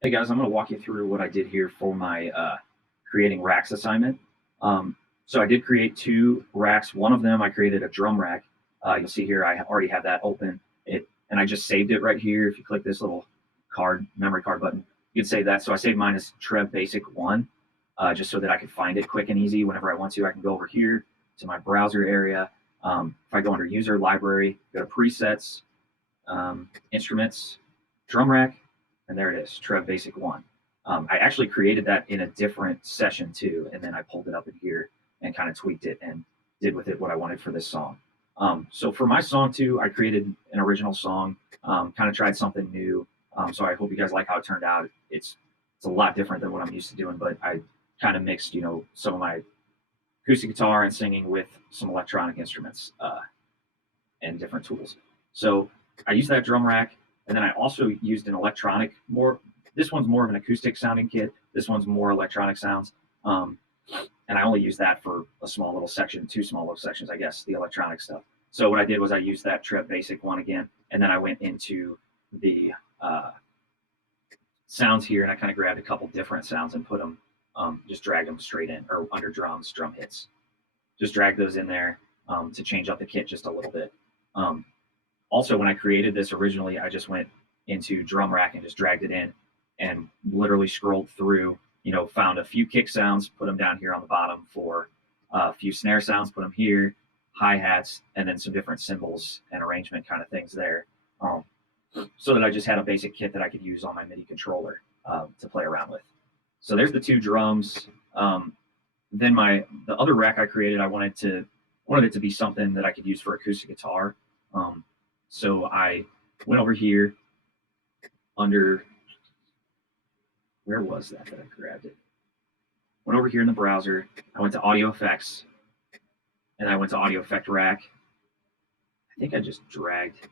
Hey guys, I'm going to walk you through what I did here for my creating racks assignment. So I did create two racks. One of them I created a drum rack. You'll see here I already have that open. And I just saved it right here. If you click this little memory card button, you can save that. So I saved mine as Trev Basic 1, just so that I could find it quick and easy whenever I want to. I can go over here to my browser area. If I go under User Library, go to Presets, Instruments, Drum Rack, and there it is, Trev Basic 1. I actually created that in a different session too, and then I pulled it up in here and kind of tweaked it and did with it what I wanted for this song. So for my song too, I created an original song, kind of tried something new. So I hope you guys like how it turned out. It's a lot different than what I'm used to doing, but I kind of mixed, some of my acoustic guitar and singing with some electronic instruments and different tools. So I used that drum rack, and then I also used an electronic this one's more of an acoustic sounding kit. This one's more electronic sounds. And I only used that for a small little section, two small little sections, I guess, the electronic stuff. So what I did was I used that Trev Basic 1 again, and then I went into the sounds here, and I kind of grabbed a couple different sounds and put them, just drag them straight in, or under drums, drum hits. Just drag those in there to change up the kit just a little bit. Also, when I created this originally, I just went into drum rack and just dragged it in and literally scrolled through, found a few kick sounds, put them down here on the bottom for a few snare sounds, put them here, hi-hats, and then some different cymbals and arrangement kind of things there. So that I just had a basic kit that I could use on my MIDI controller to play around with. So there's the two drums. Then the other rack I created, I wanted it to be something that I could use for acoustic guitar. So I went over here under, where was that I grabbed it? Went over here in the browser. I went to Audio Effects, and I went to Audio Effect Rack. I think I just dragged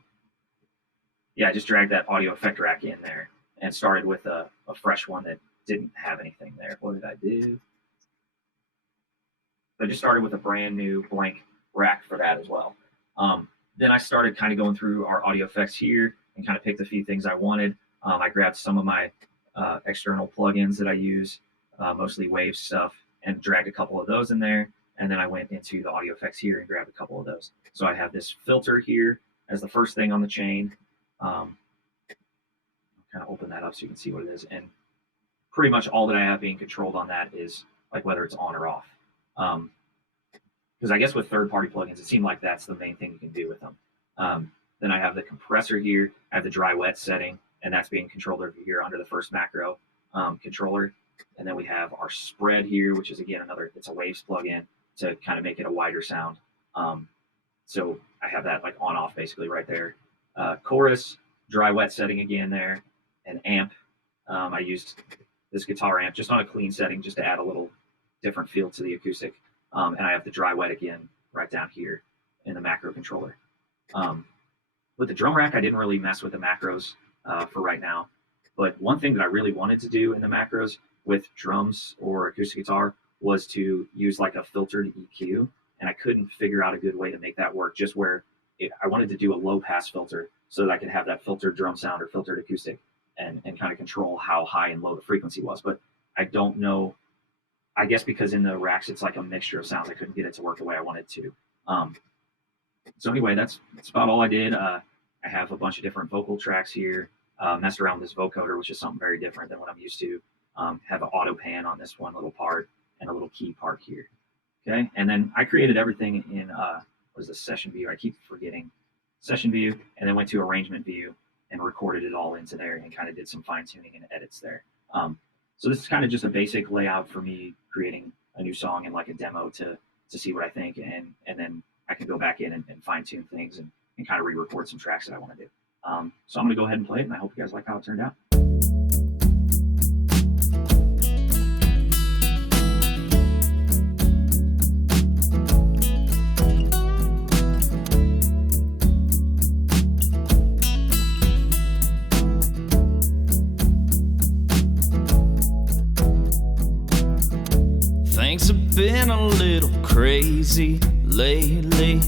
that Audio Effect Rack in there and started with a fresh one that didn't have anything there. What did I do? I just started with a brand new blank rack for that as well. Then I started kind of going through our audio effects here and kind of picked a few things I wanted. I grabbed some of my external plugins that I use, mostly Wave stuff, and dragged a couple of those in there. And then I went into the audio effects here and grabbed a couple of those. So I have this filter here as the first thing on the chain. I'll kind of open that up so you can see what it is. And pretty much all that I have being controlled on that is like whether it's on or off. Because I guess with third-party plugins, it seemed like that's the main thing you can do with them. Then I have the compressor here. I have the dry-wet setting, and that's being controlled over here under the first macro controller. And then we have our spread here, which is, again, it's a Waves plugin to kind of make it a wider sound. So I have that like on-off basically right there. Chorus, dry-wet setting again there, and amp. I used this guitar amp just on a clean setting just to add a little different feel to the acoustic. And I have the dry wet again right down here in the macro controller. With the drum rack, I didn't really mess with the macros for right now. But one thing that I really wanted to do in the macros with drums or acoustic guitar was to use like a filtered EQ. And I couldn't figure out a good way to make that work, just where I wanted to do a low pass filter so that I could have that filtered drum sound or filtered acoustic and kind of control how high and low the frequency was. But I don't know. I guess because in the racks, it's like a mixture of sounds. I couldn't get it to work the way I wanted to. So anyway, that's about all I did. I have a bunch of different vocal tracks here. Messed around with this vocoder, which is something very different than what I'm used to. Have an auto pan on this one little part and a little key part here. Okay, and then I created everything in, what is this, session view? I keep forgetting. Session view, and then went to arrangement view and recorded it all into there and kind of did some fine tuning and edits there. So this is kind of just a basic layout for me creating a new song and like a demo to see what I think. And then I can go back in and fine tune things and kind of re-record some tracks that I want to do. So I'm going to go ahead and play it, and I hope you guys like how it turned out. Things have been a little crazy lately.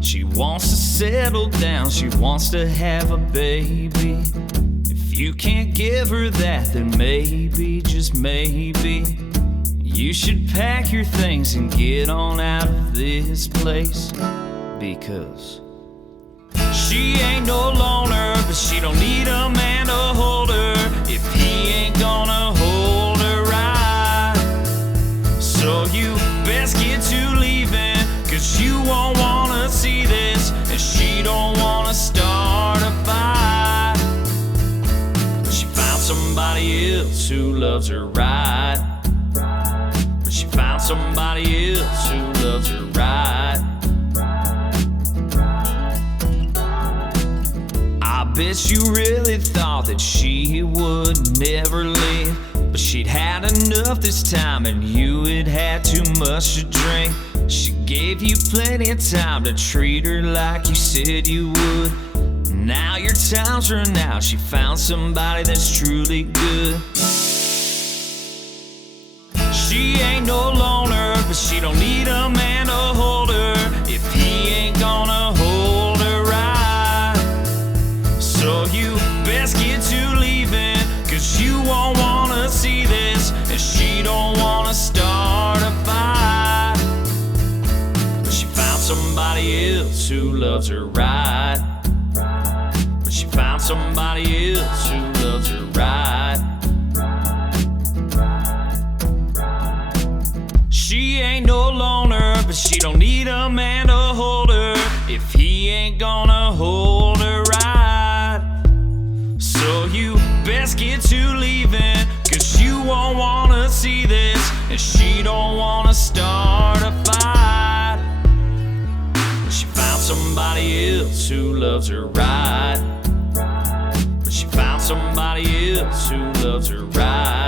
She wants to settle down, she wants to have a baby. If you can't give her that, then maybe, just maybe, you should pack your things and get on out of this place. Because she ain't no loner, but she don't need a man to hold her if he ain't gonna hold her right. So you best get to leaving, cause you won't wanna see this, and she don't wanna start a fight. But she found somebody else who loves her right. But she found somebody else who loves her right. I bet you really thought that she would never leave, but she'd had enough this time and you had had too much to drink. She gave you plenty of time to treat her like you said you would. Now your time's run out, she found somebody that's truly good. She ain't no loner, but she don't need a man to hold her if he ain't gonna hold her right. So you best get to leaving, cause you won't wanna see this, and she don't wanna start a fight. But she found somebody else who loves her right. But she found somebody else who loves her right. She ain't no loner, but she don't need a man to hold her if he ain't gonna hold her right. So you best get to leaving, cause you won't wanna see this, and she don't wanna start a fight. But she found somebody else who loves her right. But she found somebody else who loves her right.